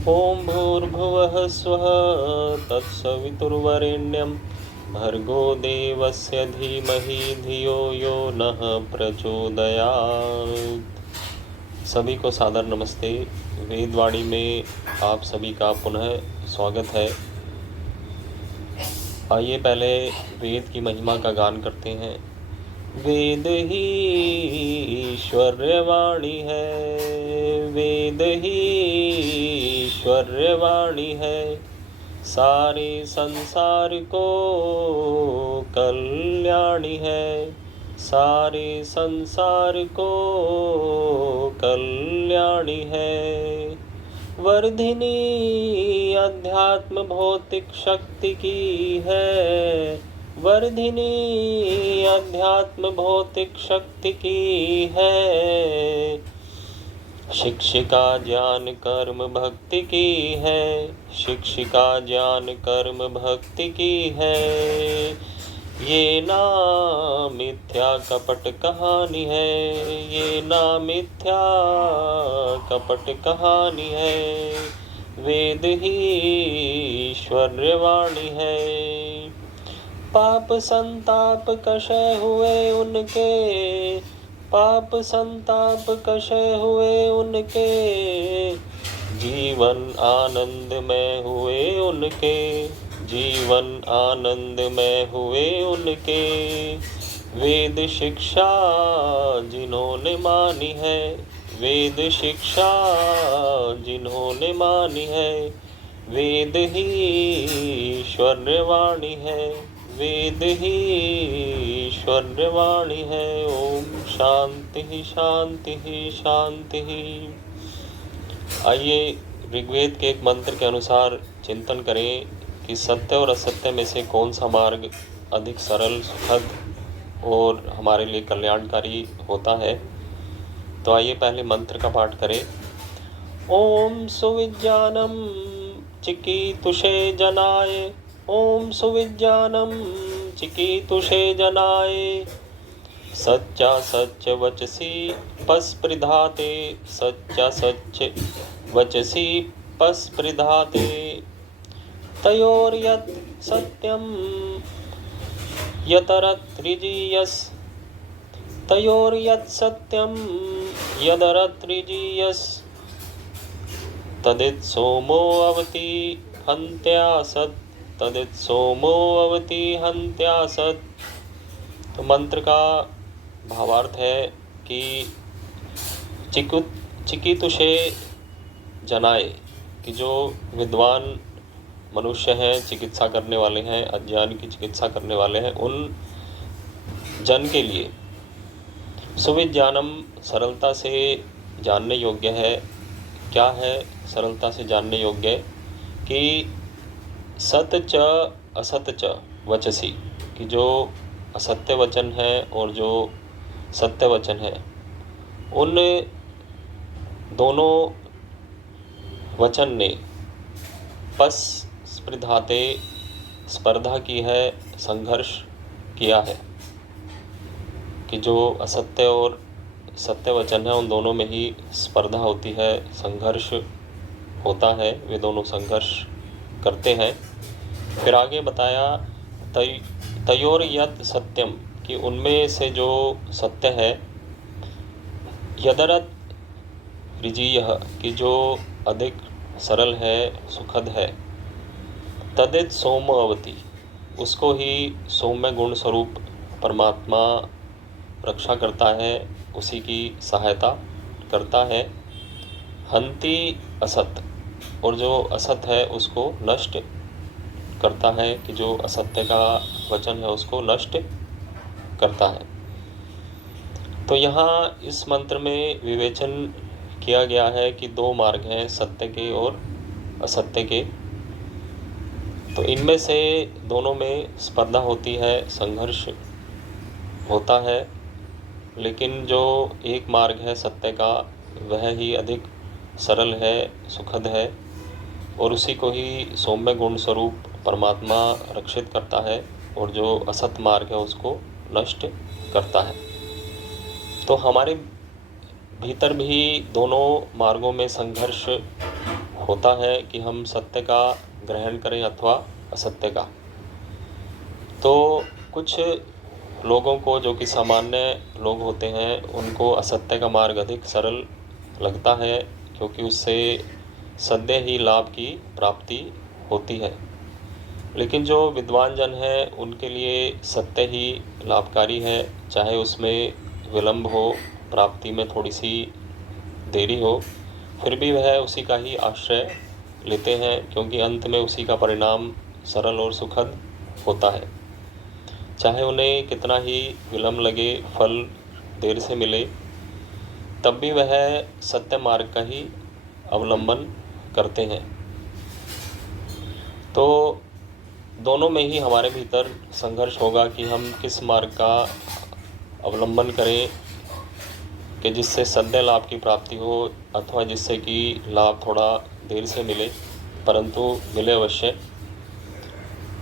ॐ भूर्भुवः स्वः तत्सवितुर्वरेण्यं भर्गो देवस्य धीमहि धियो यो नः प्रचोदयात्। सभी को सादर नमस्ते। वेदवाणी में आप सभी का पुनः स्वागत है। आइए पहले वेद की महिमा का गान करते हैं। वेद ही ईश्वर्यवाणी है, वेद ही ईश्वर्यवाणी है, सारे संसार को कल्याणी है, सारे संसार को कल्याणी है। वर्धिनी अध्यात्म भौतिक शक्ति की है, वर्धिनी अध्यात्म भौतिक शक्ति की है। शिक्षिका ज्ञान कर्म भक्ति की है, शिक्षिका ज्ञान कर्म भक्ति की है। ये ना मिथ्या कपट कहानी है, ये ना मिथ्या कपट कहानी है। वेद ही ईश्वर्यवाणी है। पाप संताप कषय हुए उनके, पाप संताप कषय हुए उनके, जीवन आनंद में हुए उनके, जीवन आनंद में हुए उनके। वेद शिक्षा जिन्होंने मानी है, वेद शिक्षा जिन्होंने मानी है, वेद ही ईश्वर्यवाणी है, वेद ही ईश्वर्यवाणी है। ओम शांति शांति शांति। आइए ऋग्वेद के एक मंत्र के अनुसार चिंतन करें कि सत्य और असत्य में से कौन सा मार्ग अधिक सरल, सुखद और हमारे लिए कल्याणकारी होता है। तो आइए पहले मंत्र का पाठ करें। ओम सुविज्ञानम चिकीतुषे जनाय, ओम सुविज्ञानम चिकीतुषे जनाय, सच्चा सच वचसी पस्पृधाते, सच्चा सच वचसी पस्पृधाते। तयोर्यत् सत्यं यतरत्रिजीयस्, तयोर्यत् सत्यं यदरत्रिजीयस्, तदित् सोमो अवति हन्त्यासत्, तदित् सोमो अवति हन्त्यासत्। तो मंत्र का भावार्थ है कि चिकीतुषे जनाए, कि जो विद्वान मनुष्य हैं, चिकित्सा करने वाले हैं, अज्ञान की चिकित्सा करने वाले हैं, उन जन के लिए सुविज्ञानम सरलता से जानने योग्य है। क्या है सरलता से जानने योग्य? कि सत च असत च वचसी, कि जो असत्य वचन है और जो सत्य वचन है, उन दोनों वचन ने पस स्पृधाते, स्पर्धा की है, संघर्ष किया है। कि जो असत्य और सत्य वचन है उन दोनों में ही स्पर्धा होती है, संघर्ष होता है, वे दोनों संघर्ष करते हैं। फिर आगे बताया तयोर यत् सत्यम, कि उनमें से जो सत्य है, यदरत ऋजीय, कि जो अधिक सरल है, सुखद है, तदित सोमवती, उसको ही सौम्य गुण स्वरूप परमात्मा रक्षा करता है, उसी की सहायता करता है। हंति असत, और जो असत है उसको नष्ट करता है, कि जो असत्य का वचन है उसको नष्ट करता है। तो यहाँ इस मंत्र में विवेचन किया गया है कि दो मार्ग हैं, सत्य के और असत्य के। तो इनमें से दोनों में स्पर्धा होती है, संघर्ष होता है, लेकिन जो एक मार्ग है सत्य का, वह ही अधिक सरल है, सुखद है, और उसी को ही सौम्य गुण स्वरूप परमात्मा रक्षित करता है, और जो असत मार्ग है उसको नष्ट करता है। तो हमारे भीतर भी दोनों मार्गों में संघर्ष होता है कि हम सत्य का ग्रहण करें अथवा असत्य का। तो कुछ लोगों को, जो कि सामान्य लोग होते हैं, उनको असत्य का मार्ग अधिक सरल लगता है, क्योंकि उससे सद्य ही लाभ की प्राप्ति होती है। लेकिन जो विद्वान जन हैं, उनके लिए सत्य ही लाभकारी है, चाहे उसमें विलंब हो, प्राप्ति में थोड़ी सी देरी हो, फिर भी वह उसी का ही आश्रय लेते हैं, क्योंकि अंत में उसी का परिणाम सरल और सुखद होता है। चाहे उन्हें कितना ही विलंब लगे, फल देर से मिले, तब भी वह सत्य मार्ग का ही अवलंबन करते हैं। तो दोनों में ही हमारे भीतर संघर्ष होगा कि हम किस मार्ग का अवलंबन करें कि जिससे सद्य लाभ की प्राप्ति हो, अथवा जिससे कि लाभ थोड़ा देर से मिले, परंतु मिले अवश्य।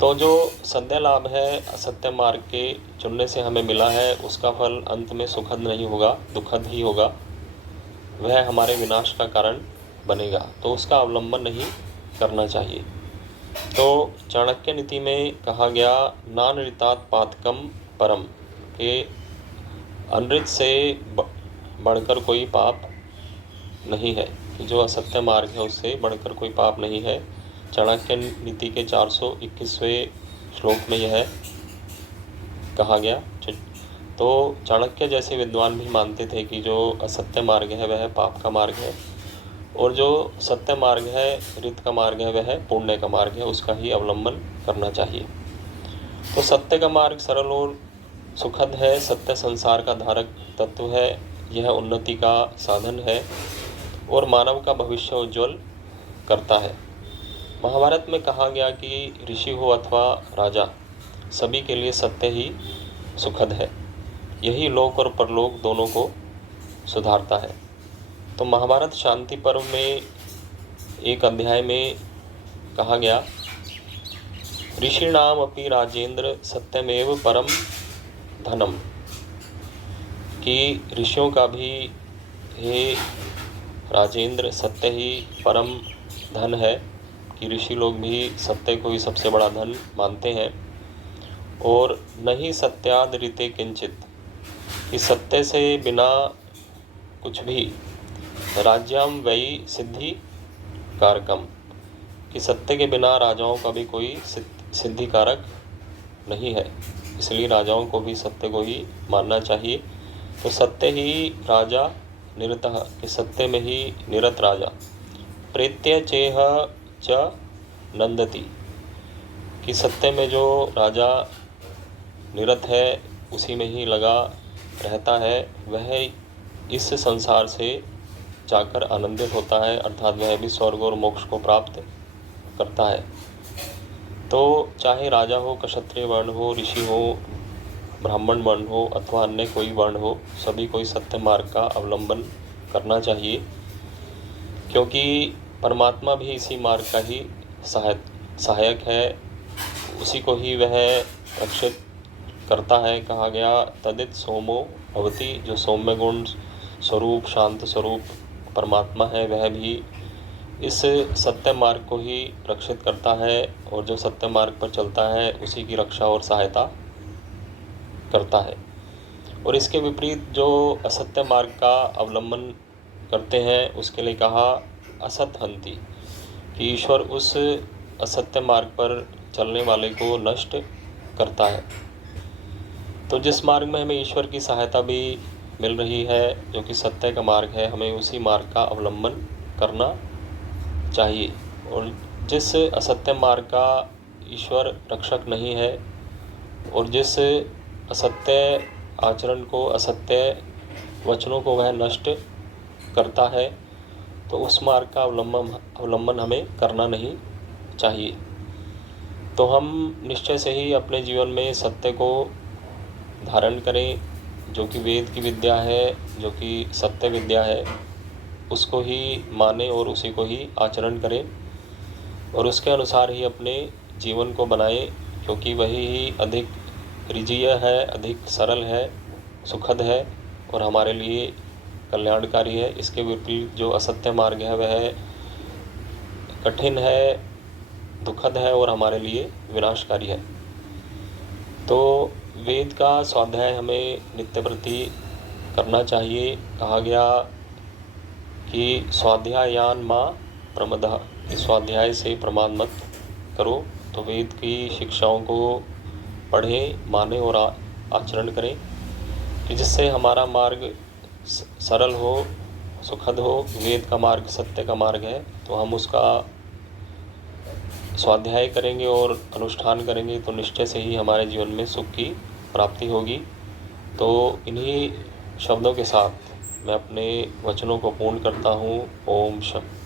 तो जो सद्य लाभ है असत्य मार्ग के चुनने से हमें मिला है, उसका फल अंत में सुखद नहीं होगा, दुखद ही होगा। वह हमारे विनाश का कारण बनेगा, तो उसका अवलंबन नहीं करना चाहिए। तो चाणक्य नीति में कहा गया, नानृतात् पातकम परम, के अनृत से बढ़कर कोई पाप नहीं है, कि जो असत्य मार्ग है उससे बढ़कर कोई पाप नहीं है। चाणक्य नीति के 421वें श्लोक में यह कहा गया। तो चाणक्य जैसे विद्वान भी मानते थे कि जो असत्य मार्ग है वह पाप का मार्ग है, और जो सत्य मार्ग है, ऋत का मार्ग है, वह पुण्य का मार्ग है, उसका ही अवलंबन करना चाहिए। तो सत्य का मार्ग सरल और सुखद है, सत्य संसार का धारक तत्व है, यह उन्नति का साधन है और मानव का भविष्य उज्ज्वल करता है। महाभारत में कहा गया कि ऋषि हो अथवा राजा, सभी के लिए सत्य ही सुखद है, यही लोक और परलोक दोनों को सुधारता है। तो महाभारत शांति पर्व में एक अध्याय में कहा गया, ऋषिणाम अपि राजेंद्र सत्यमेव परम धनम, कि ऋषियों का भी हे राजेंद्र सत्य ही परम धन है, कि ऋषि लोग भी सत्य को ही सबसे बड़ा धन मानते हैं। और नहीं सत्याद ऋते किंचित, कि सत्य से बिना कुछ भी, राज्यम वही सिद्धि कारकम, कि सत्य के बिना राजाओं का भी कोई सिद्धि कारक नहीं है, इसलिए राजाओं को भी सत्य को ही मानना चाहिए। तो सत्य ही राजा निरतः, कि सत्य में ही निरत राजा। प्रेत्य चेह च नंदति, कि सत्य में जो राजा निरत है, उसी में ही लगा रहता है, वह इस संसार से जाकर आनंदित होता है, अर्थात वह भी स्वर्ग और मोक्ष को प्राप्त करता है। तो चाहे राजा हो, क्षत्रिय वर्ण हो, ऋषि हो, ब्राह्मण वर्ण हो अथवा अन्य कोई वर्ण हो, सभी को सत्य मार्ग का अवलंबन करना चाहिए, क्योंकि परमात्मा भी इसी मार्ग का ही सहायक है, उसी को ही वह रक्षित करता है। कहा गया, तदित सोमो भवति, जो सौम्य गुण स्वरूप, शांत स्वरूप परमात्मा है, वह भी इस सत्य मार्ग को ही रक्षित करता है, और जो सत्य मार्ग पर चलता है उसी की रक्षा और सहायता करता है। और इसके विपरीत जो असत्य मार्ग का अवलंबन करते हैं, उसके लिए कहा असत हंति, कि ईश्वर उस असत्य मार्ग पर चलने वाले को नष्ट करता है। तो जिस मार्ग में हमें ईश्वर की सहायता भी मिल रही है, जो कि सत्य का मार्ग है, हमें उसी मार्ग का अवलंबन करना चाहिए। और जिस असत्य मार्ग का ईश्वर रक्षक नहीं है, और जिस असत्य आचरण को, असत्य वचनों को वह नष्ट करता है, तो उस मार्ग का अवलंबन हमें करना नहीं चाहिए। तो हम निश्चय से ही अपने जीवन में सत्य को धारण करें, जो कि वेद की विद्या है, जो कि सत्य विद्या है, उसको ही माने और उसी को ही आचरण करें, और उसके अनुसार ही अपने जीवन को बनाएं, क्योंकि वही ही अधिक ऋजीय है, अधिक सरल है, सुखद है और हमारे लिए कल्याणकारी है। इसके विपरीत जो असत्य मार्ग है, वह कठिन है, दुखद है और हमारे लिए विनाशकारी है। तो वेद का स्वाध्याय हमें नित्य प्रति करना चाहिए। कहा गया कि स्वाध्यायान मां प्रमदः, कि स्वाध्याय से प्रमाद मत करो। तो वेद की शिक्षाओं को पढ़ें, मानें और आचरण करें कि जिससे हमारा मार्ग सरल हो, सुखद हो। वेद का मार्ग सत्य का मार्ग है, तो हम उसका स्वाध्याय करेंगे और अनुष्ठान करेंगे तो निश्चय से ही हमारे जीवन में सुख की प्राप्ति होगी। तो इन्हीं शब्दों के साथ मैं अपने वचनों को पूर्ण करता हूँ। ओम शांति।